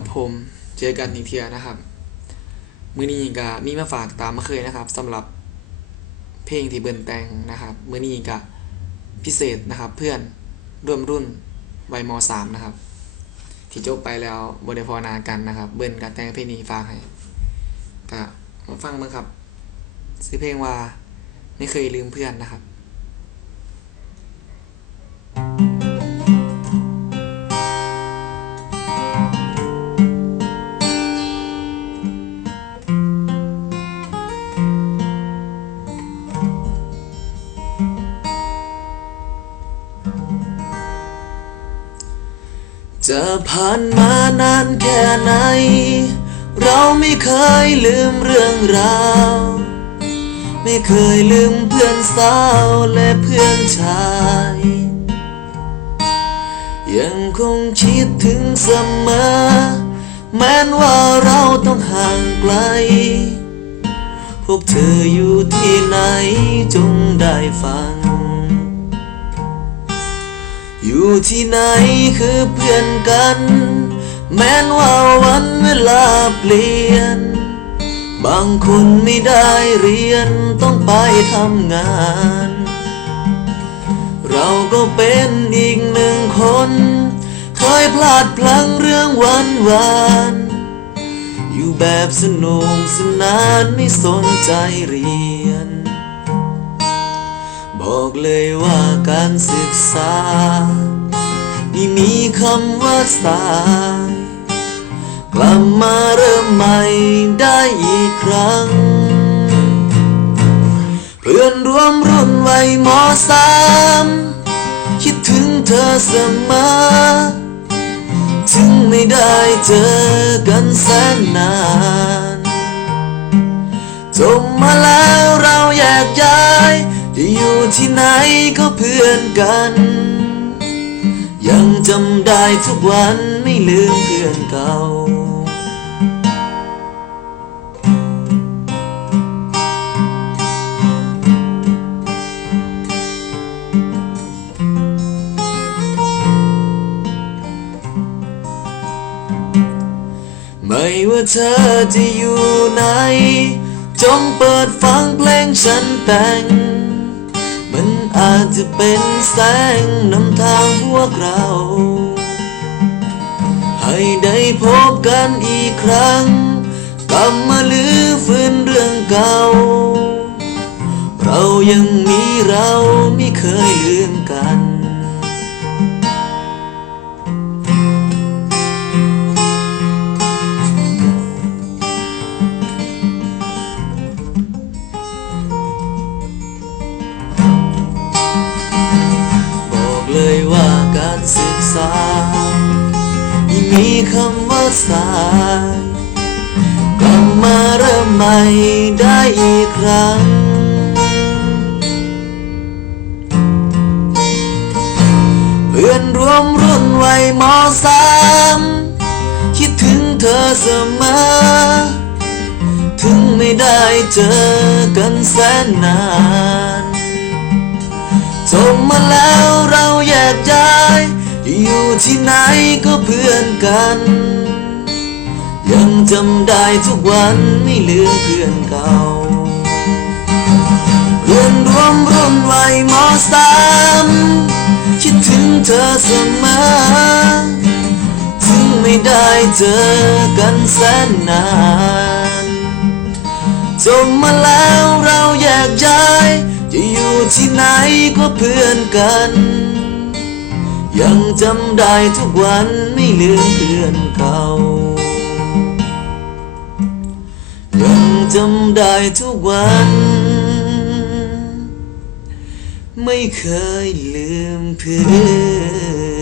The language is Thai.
ครับผมเจอกันอีกเทียนะครับ มือนี้ก็มีมาฝากตามมาเคยนะครับสำหรับเพลงที่เบิร์นแต่งนะครับ มือนี้ก็พิเศษนะครับ เพื่อนร่วมรุ่นวัยมสามนะครับ ที่จบไปแล้วบได้พอนากันนะครับ เบิร์นการแต่งเพลงนี้ฝากให้ก็มาฟังเบิ่งครับ ซื้อเพลงว่าไม่เคยลืมเพื่อนนะครับ จะผ่านมานานแค่ไหน เราไม่เคยลืมเรื่องราว ไม่เคยลืมเพื่อนสาวและเพื่อนชาย ยังคงคิดถึงเสมอ แม้นว่าเราต้องห่างไกล พวกเธออยู่ที่ไหนจงได้ฟัง อยู่ที่ไหนคือเพื่อนกัน แม้นว่าวันเวลาเปลี่ยน บางคนไม่ได้เรียนต้องไปทำงาน เราก็เป็นอีกหนึ่งคน เคยพลาดพลั้งเรื่องวันวานอยู่แบบสนุกสนานไม่สนใจเรียน บอกเลยว่าการศึกษาไม่มีคำว่าสายกลับมาเริ่มใหม่ได้อีกครั้ง เพื่อนร่วมรุ่นวัยมสามคิดถึงเธอเสมอ ถึงไม่ได้เจอกันแสนนานจบมาแล้วเราแย่ ที่ไหนก็เพื่อนกัน ยังจำได้ทุกวันไม่ลืมเพื่อนเก่าไม่ว่าเธอจะอยู่ไหน จงเปิดฟังเพลงฉันแต่ง อาจจะเป็นแสงนำทางพวกเรา ให้ได้พบกันอีกครั้งกลับมาลือฟื้นเรื่องเก่า เรายังมีเราไม่เคยลืม ม่มีคำว่าสายกลับมาเริ่มใหม่ได้อีกครั้ง เพื่อนรวมรุ่นวัยมสามคิดถึงเธอเสมอ ถึงไม่ได้เจอกันแสนนาน ที่ไหนก็เพื่อนกัน ยังจำได้ทุกวันไม่ลืมเพื่อนเก่า เพื่อนร่วมรุ่นวัยมสามคิดถึงเธอเสมอ ถึงไม่ได้เจอกันแสนนานจบมาแล้วเราแยกย้าย จะอยู่ที่ไหนก็เพื่อนกัน ยังจำได้ทุกวันไม่ลืมเพื่อนเก่า ยังจำได้ทุกวัน ไม่เคยลืมเพื่อน